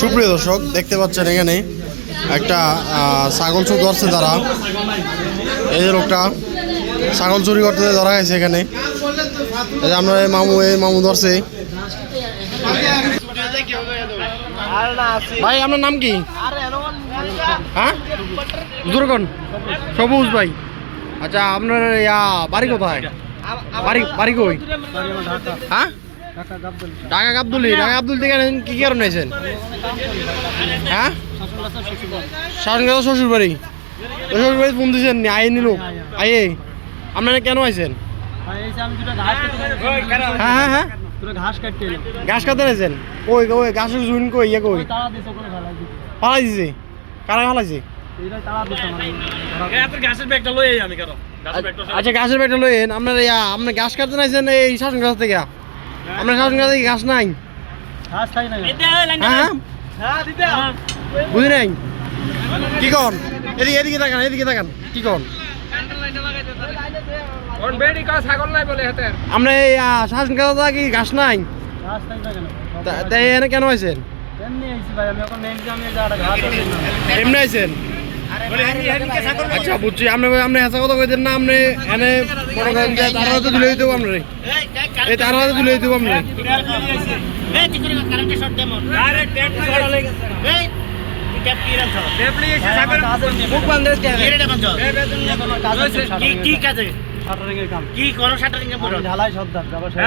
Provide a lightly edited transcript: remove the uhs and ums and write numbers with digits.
সুপ্রিয় দর্শক, দেখতে পাচ্ছেন এখানে একটা ছাগল চুরি করছে তারা। এই যে লোকটা ছাগল চুরি করতে ধরা গেছে এখানে। এই যে আমরা এই মামু ধরছে। ভাই আপনার নাম কি? হ্যাঁ, দুর্গন সবুজ ভাই। আচ্ছা, আপনার বাড়ি কোথায়? বাড়ি কই? হ্যাঁ, ঢাকা গাবদুলি। ঢাকা গাবদুলি থেকে কি কারণে আছেন? হ্যাঁ, শাসনগাঁও শ্বশুর বাড়ি। শ্বশুর বাড়ি ফোন দিয়েছেন আইনি লোক আইয়ে আপনারা কেন আইছেন? হ্যাঁ হ্যাঁ হ্যাঁ, ঘাস কাটতে আছেন? কই কই ঘাসের জুন কই ইয়ে কই ফালাই দিছে? কারা ফালাইছে? আচ্ছা, ঘাসের ব্যাগটা লইয়েন। আপনার আপনার ঘাস কাটতে নাইছেন এই শাসন গাছ থেকে? আপনার শাসন গাছ থেকে ঘাস নাই? হ্যাঁ হ্যাঁ, বুঝি নাই। কি কন? এদিকে তাকান, এদিকে তাকান। কি কন? আমরা এই শাসন গাছ কি ঘাস নাই? তাই এনে কেন আইছেন? এমনি আইছেন? আচ্ছা, বুঝছি। আপনি হেঁচা কথা কইতেন না। আপনি এনে মনে করেন যে তার হাতে তুলে দিতে আপনি, এই তার হাতে তুলে দিতে আপনি। কি করো শাটারিং এর পুরো ঢালাই সর্দার ব্যবসায়।